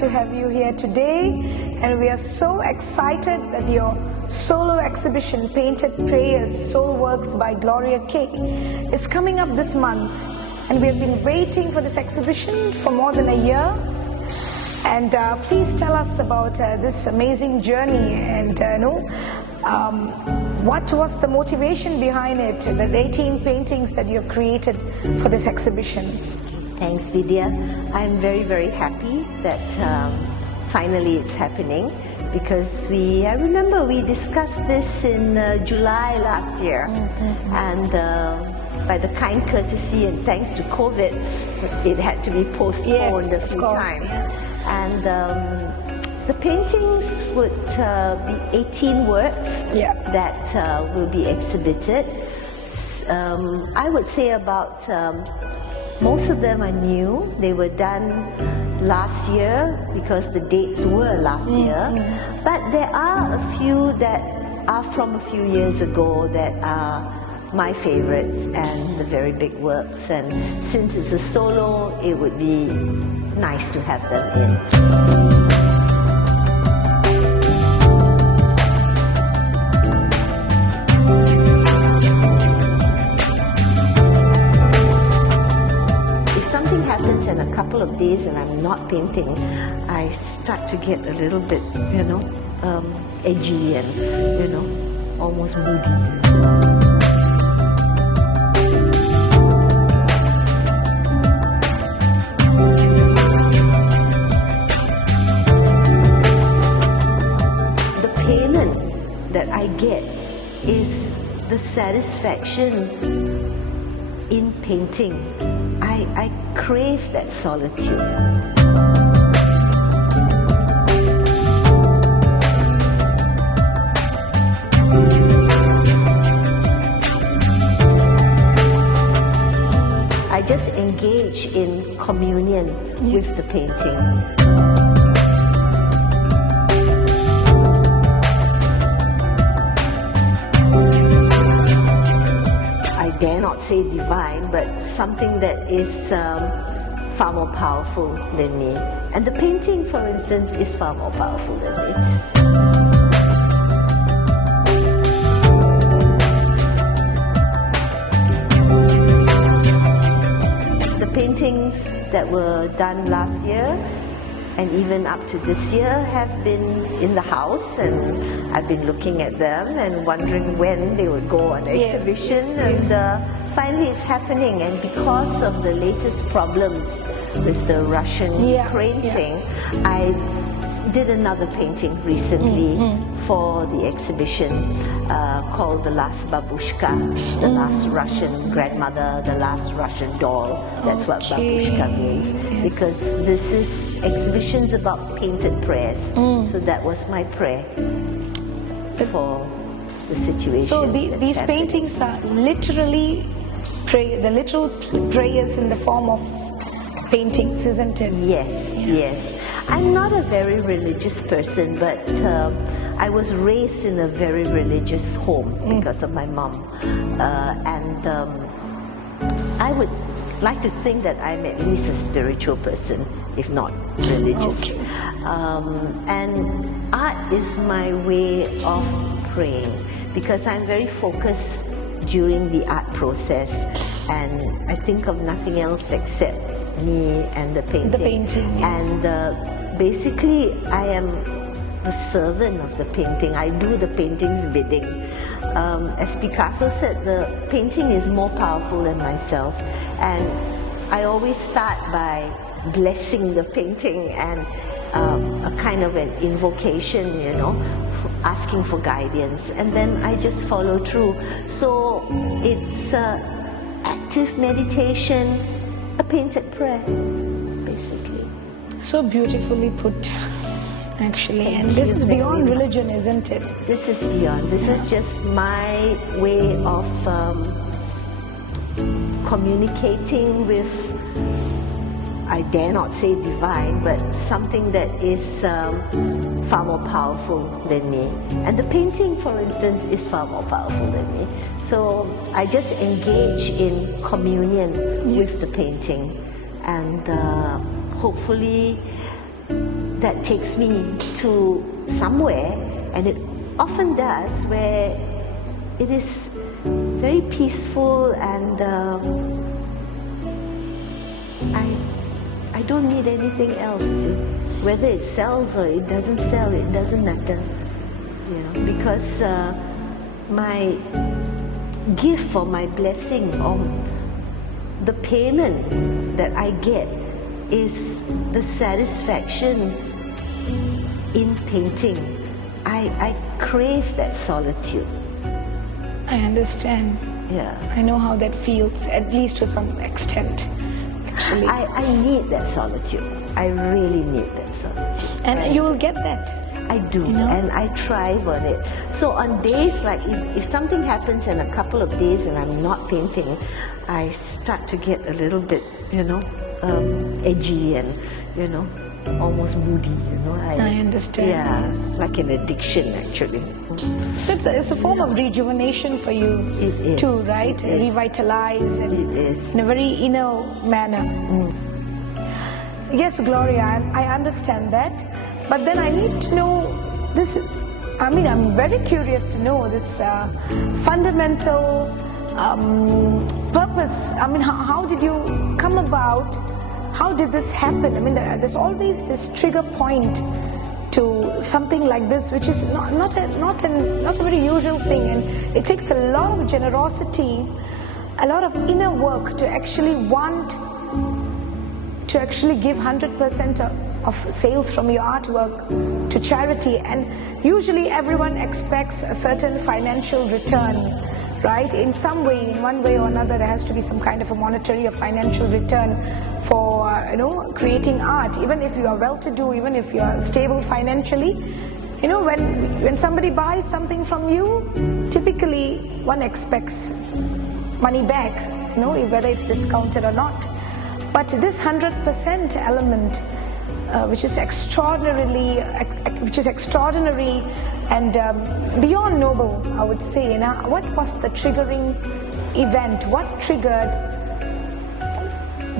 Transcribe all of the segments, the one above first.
to have you here today, and we are so excited that your solo exhibition, Painted Prayers, Soulworks by Gloria Keh, is coming up this month. And we have been waiting for this exhibition for more than a year. And please tell us about this amazing journey, and what was the motivation behind it, the 18 paintings that you have created for this exhibition. Thanks, Vidya. I'm very, very happy that finally it's happening, because I remember we discussed this in July last year, and by the kind courtesy and thanks to COVID, it had to be postponed a few times. And the paintings would be 18 works that will be exhibited. I would say about most of them are new. They were done last year because the dates were last year. But there are a few that are from a few years ago that are my favorites and the very big works. And since it's a solo, it would be nice to have them in. Happens in a couple of days and I'm not painting, I start to get a little bit, edgy and, almost moody. The payment that I get is the satisfaction in painting. I crave that solitude. I just engage in communion with the painting. I dare not say divine, but something that is far more powerful than me. And the painting, for instance, is far more powerful than me. The paintings that were done last year and even up to this year have been in the house, and I've been looking at them and wondering when they would go on exhibition. And finally it's happening, and because of the latest problems with the Russian-Ukraine thing, I did another painting recently for the exhibition called The Last Babushka, the last Russian grandmother, the last Russian doll. That's what Babushka means, because this is exhibitions about painted prayers. So that was my prayer for the situation. So these paintings are literally the literal prayers in the form of paintings, isn't it? Yes, yes. I'm not a very religious person, but I was raised in a very religious home because of my mom. And I would like to think that I'm at least a spiritual person, if not religious. And art is my way of praying, because I'm very focused during the art process, and I think of nothing else except me and the painting. The painting, yes. And basically, I am the servant of the painting. I do the painting's bidding. As Picasso said, the painting is more powerful than myself, and I always start by blessing the painting and a kind of an invocation, asking for guidance, and then I just follow through. So it's active meditation, a painted prayer, basically. So beautifully put, actually. And this is beyond religion, isn't it? This is beyond. This is just my way of communicating with, I dare not say divine, but something that is far more powerful than me. And the painting, for instance, is far more powerful than me. So I just engage in communion with the painting, and hopefully that takes me to somewhere, and it often does, where it is very peaceful, and I don't need anything else. Whether it sells or it doesn't sell, it doesn't matter, you know, because my gift or my blessing or the payment that I get is the satisfaction in painting. I crave that solitude. I understand. Yeah. I know how that feels, at least to some extent, actually. I need that solitude. I really need that solitude. And you will get that. I do, you know? And I thrive on it. So on days like, if something happens in a couple of days and I'm not painting, I start to get a little bit, you know, edgy and, you know, almost moody, you know. I understand. Yeah, yes. like an addiction, actually. So it's a form of rejuvenation for you too, right? Revitalize and in a very inner manner. Yes, Gloria, I understand that. But then I need to know this. I'm very curious to know this fundamental purpose. How did you come about? How did this happen? There's always this trigger point to something like this, which is not a very usual thing, and it takes a lot of generosity, a lot of inner work to actually want to actually give 100% of sales from your artwork to charity. And usually everyone expects a certain financial return, right? In some way, in one way or another, there has to be some kind of a monetary or financial return for creating art. Even if you are well-to-do, even if you are stable financially, when somebody buys something from you, typically one expects money back, whether it's discounted or not. But this 100% element, which is extraordinary and beyond noble, I would say. What was the triggering event? What triggered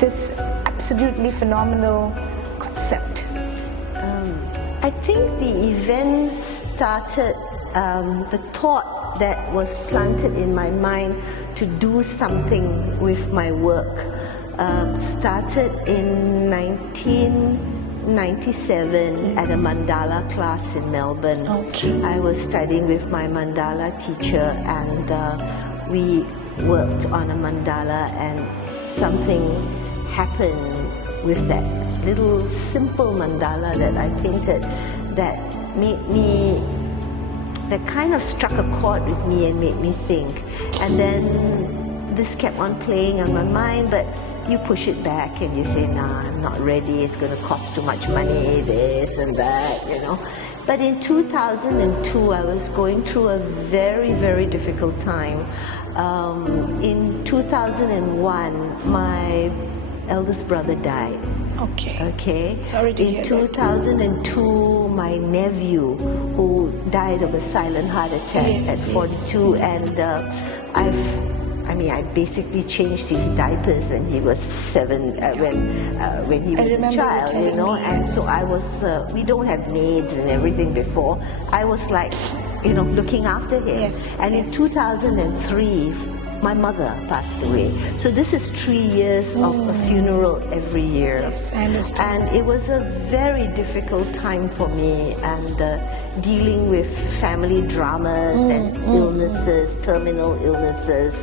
this absolutely phenomenal concept? I think the event started, the thought that was planted in my mind to do something with my work started in 1997 at a mandala class in Melbourne. Okay. I was studying with my mandala teacher, and we worked on a mandala, and something happened with that little simple mandala that I painted that made me, that kind of struck a chord with me and made me think. And then this kept on playing on my mind, but you push it back and you say, nah, I'm not ready, it's going to cost too much money, this and that, But in 2002, I was going through a very, very difficult time. In 2001, my eldest brother died. Okay. Sorry to hear that. In 2002, my nephew, who died of a silent heart attack at 42, and I basically changed his diapers when he was 7, when he was a child, and so I was, we don't have maids and everything before. I was like, looking after him. And in 2003, my mother passed away. So this is 3 years of a funeral every year. Yes, I understand. And it was a very difficult time for me, and dealing with family dramas and illnesses, terminal illnesses.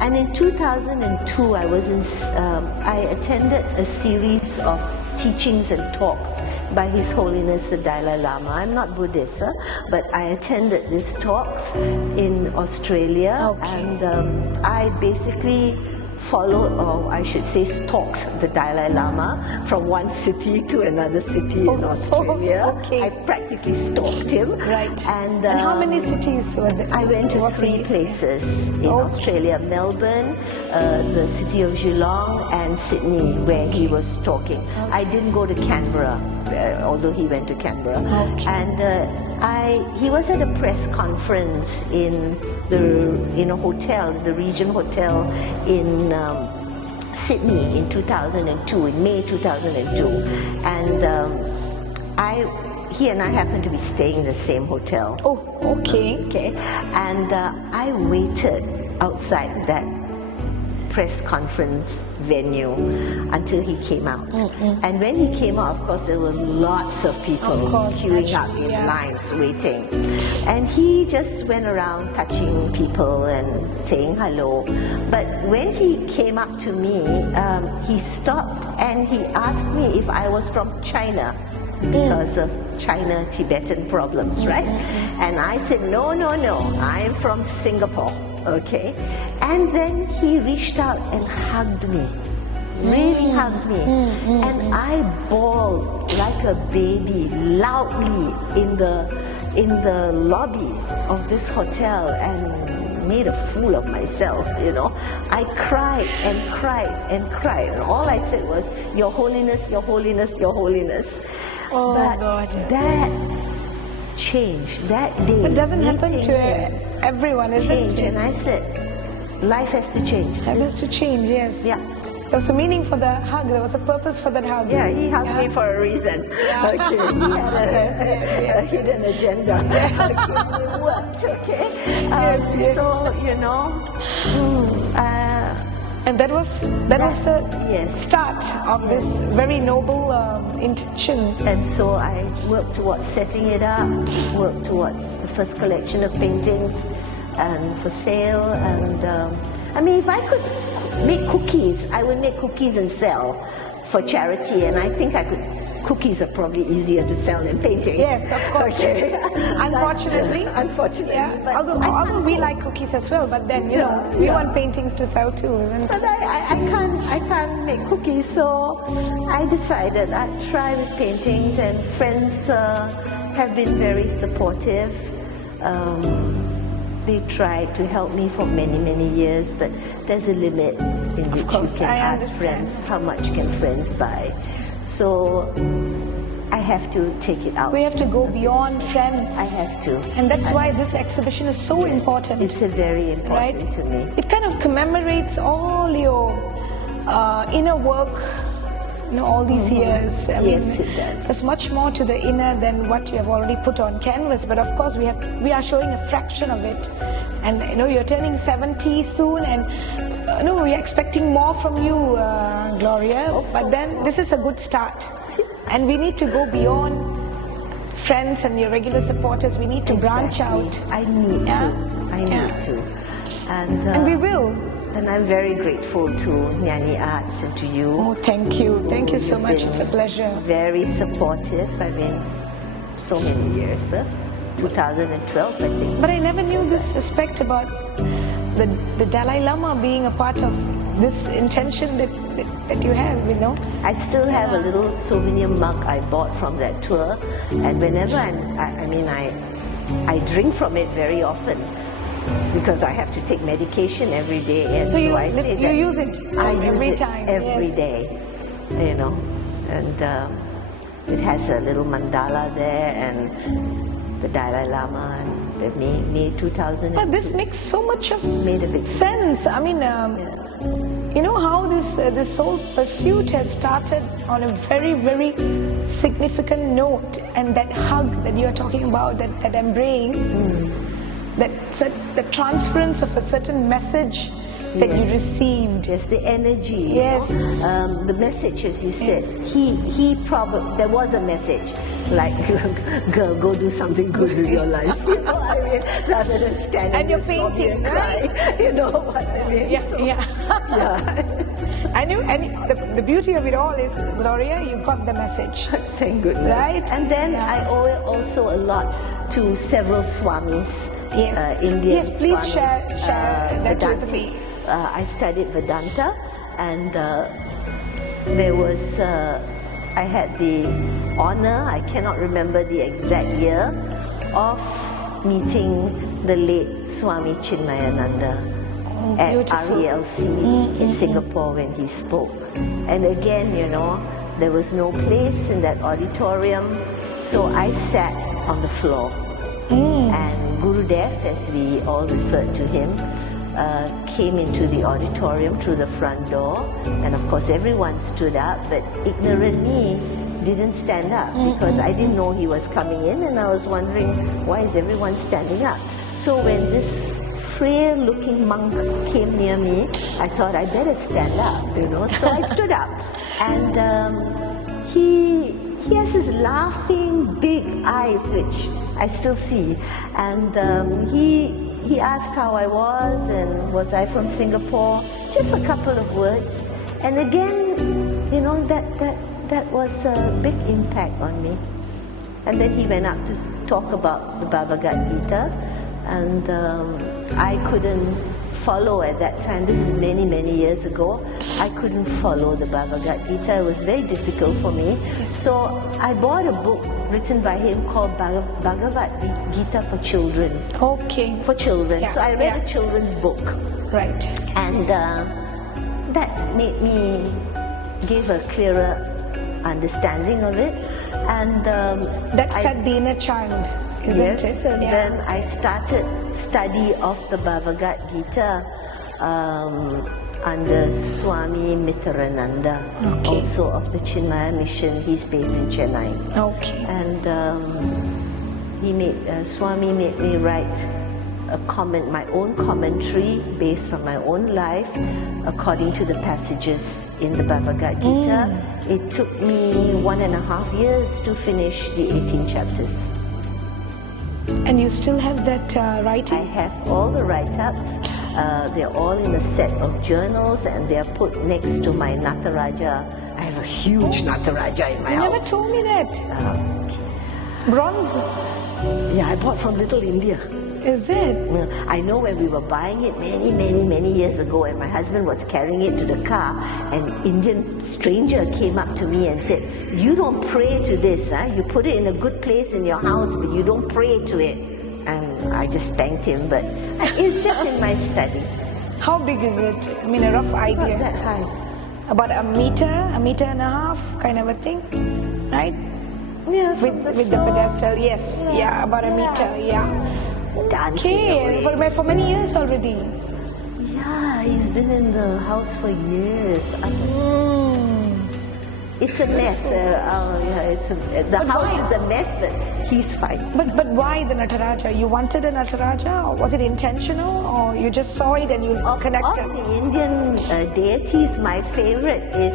And in 2002, I attended a series of teachings and talks by His Holiness the Dalai Lama. I'm not Buddhist, but I attended these talks in Australia, and I basically followed, or I should say stalked, the Dalai Lama from one city to another city in Australia. I practically stalked him. Right. And how many cities were there? I went to 3 places in Australia: Melbourne, the city of Geelong, and Sydney, where he was talking. I didn't go to Canberra, although he went to Canberra. And he was at a press conference in a hotel, the Regent Hotel in Sydney in 2002, in May 2002. And he and I happened to be staying in the same hotel. Oh, okay. Okay, and I waited outside that press conference venue until he came out. And when he came out, of course, there were lots of people queuing up in lines waiting. And he just went around touching people and saying hello. But when he came up to me, he stopped and he asked me if I was from China because of China-Tibetan problems, right? And I said, no, I am from Singapore. Okay, and then he reached out and hugged me, really hugged me, and I bawled like a baby loudly in the lobby of this hotel and made a fool of myself, you know. I cried and cried and cried, and all I said was, "Your Holiness, Your Holiness, Your Holiness." Oh, but God. That changed that day. It doesn't happen to everyone, is it? And I said, life has to change. Life has to change, yes. Yeah. There was a meaning for the hug. There was a purpose for that hug. Yeah, he hugged me for a reason. Okay, he had a hidden agenda. Okay, it worked. Okay. So you know. And that was the start of this very noble intention. And so I worked towards setting it up, worked towards the first collection of paintings and for sale. And I mean, if I could make cookies, I would make cookies and sell for charity. And I think I could. Cookies are probably easier to sell than paintings. Yes, of course. Okay. Unfortunately. Yeah. Although we like cookies as well, but then you know we want paintings to sell too, isn't it? But I can't make cookies, so I decided I'd try with paintings, and friends have been very supportive. They tried to help me for many years, but there's a limit in which you can ask friends how much can friends buy. So I have to take it out. We have to go beyond friends. I have to. And that's why this exhibition is so important. It's very important to me. It kind of commemorates all your inner work, you know, all these years. I mean, yes, it does. There's much more to the inner than what you have already put on canvas. But of course, we are showing a fraction of it. And you know, you're turning 70 soon, and we're expecting more from you, Gloria. But then this is a good start. And we need to go beyond friends and your regular supporters. We need to branch out. I need to. And we will. And I'm very grateful to Gnani Arts and to you. Oh, thank you. Thank you so much. It's a pleasure. Very supportive. I mean, so many years. 2012, I think. But I never knew this aspect about the Dalai Lama being a part of this intention that you have, you know. I still have a little souvenir mug I bought from that tour, and whenever I drink from it very often because I have to take medication every day, and so you use it every time, every day, you know, and it has a little mandala there and the Dalai Lama and May 2000. But this makes so much of made a big sense. I mean, you know how this whole pursuit has started on a very significant note, and that hug that you are talking about, that embrace, the transference of a certain message that you received. Yes, the energy. Yes. The message, as you said, he probably, there was a message, like, girl, go do something good with your life. You know what I mean? Rather than stand and you're painting, right? You know what I mean? And the beauty of it all is, Gloria, you got the message. Thank goodness. Right? And then I owe it also a lot to several swamis. Yes. Indian yes, please swamis, share that Vedanta. with me. I studied Vedanta, and there was, I had the honor, I cannot remember the exact year, of meeting the late Swami Chinmayananda at RELC in Singapore when he spoke. And again, you know, there was no place in that auditorium, so I sat on the floor. And Gurudev, as we all referred to him, came into the auditorium through the front door, and of course everyone stood up, but ignorant me didn't stand up because I didn't know he was coming in, and I was wondering, why is everyone standing up? So when this frail-looking monk came near me, I thought I better stand up, So I stood up, and he has his laughing big eyes, which I still see, and he asked how I was, and was I from Singapore? Just a couple of words, and again, that was a big impact on me. And then he went up to talk about the Bhagavad Gita, and I couldn't follow at that time. This is many, many years ago. I couldn't follow the Bhagavad Gita. It was very difficult for me. So I bought a book written by him called Bhagavad Gita for children. Okay. For children. Yeah, so I read a children's book. Right. And that made me give a clearer understanding of it. And that fed the inner child. Isn't it? And then I started study of the Bhagavad Gita under Swami Mitarananda, also of the Chinmaya Mission. He's based in Chennai. Okay. And Swami made me write my own commentary based on my own life, according to the passages in the Bhagavad Gita. It took me 1.5 years to finish the 18 chapters. And you still have that writing? I have all the write-ups. They're all in a set of journals, and they're put next to my Nataraja. I have a huge Nataraja in my house. You never told me that. Bronze? Yeah, I bought from Little India. Is it? I know when we were buying it many, many, many years ago, and my husband was carrying it to the car, an Indian stranger came up to me and said, "You don't pray to this, huh? You put it in a good place in your house, but you don't pray to it." And I just thanked him, but it's just in my study. How big is it? I mean, a rough idea. Not that high. About a meter and a half, kind of a thing, right? Yeah, with the pedestal, yes. Yeah, about a meter, yeah. Okay, for many years already. Yeah, he's been in the house for years. It's a mess. The house is a mess, but he's fine. But why the Nataraja? You wanted a Nataraja, or was it intentional, or you just saw it and you connected? Of the Indian deities, my favorite is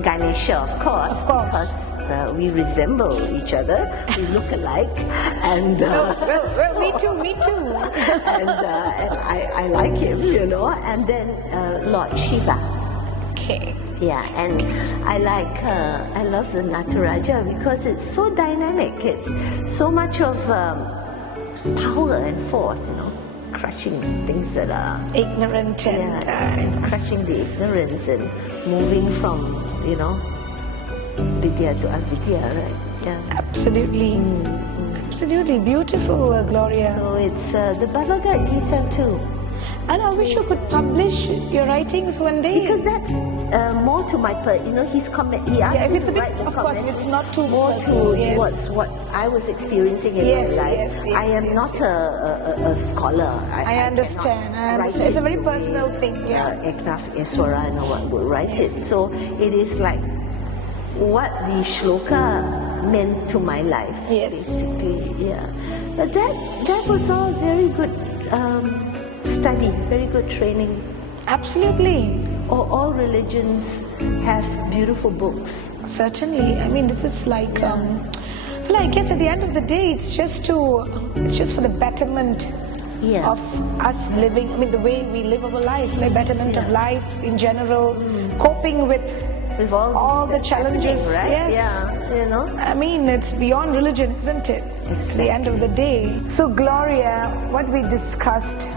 Ganesha, of course. Of course. Because we resemble each other, we look alike, and well, me too. and I like him, and then Lord Shiva. Okay. Yeah, and I love the Nataraja because it's so dynamic. It's so much of power and force, crushing things that are ignorant and crushing the ignorance and moving from, Vidya to Avidya, right? Yeah. Absolutely. Absolutely beautiful, Gloria. So it's the Bhagavad Gita too. And I wish you could publish your writings one day. Because that's more to my part. He's he asked if me it's to a bit, write the of course, if it's not too more towards what I was experiencing in my life. Yes, I am not a scholar. I understand. It's a very personal thing. Yeah. Eknath Eswara and what would write it. So it is like what the shloka meant to my life. Yes. Basically, yeah. But that was all very good study, very good training. Absolutely. All religions have beautiful books. Certainly. I mean, this is like, well, I guess at the end of the day, it's just for the betterment of us living. I mean, the way we live our life, like betterment of life in general, coping with all the challenges, right? Yes. Yeah, I mean, it's beyond religion, isn't it? Exactly. At the end of the day. So, Gloria, what we discussed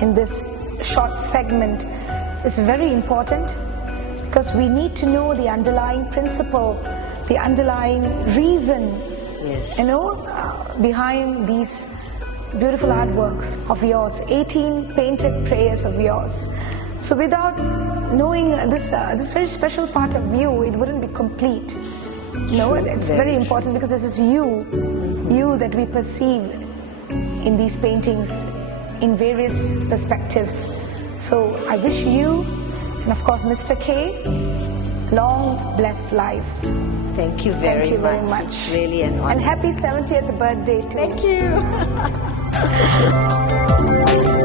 in this short segment is very important, because we need to know the underlying principle, the underlying reason, behind these beautiful artworks of yours, 18 painted prayers of yours. So without knowing this very special part of you, it wouldn't be complete. It's very important, because this is you that we perceive in these paintings in various perspectives. So I wish you, and of course Mr. K, long, blessed lives. Thank you very much. It's really an honor. And happy 70th birthday too. Thank you.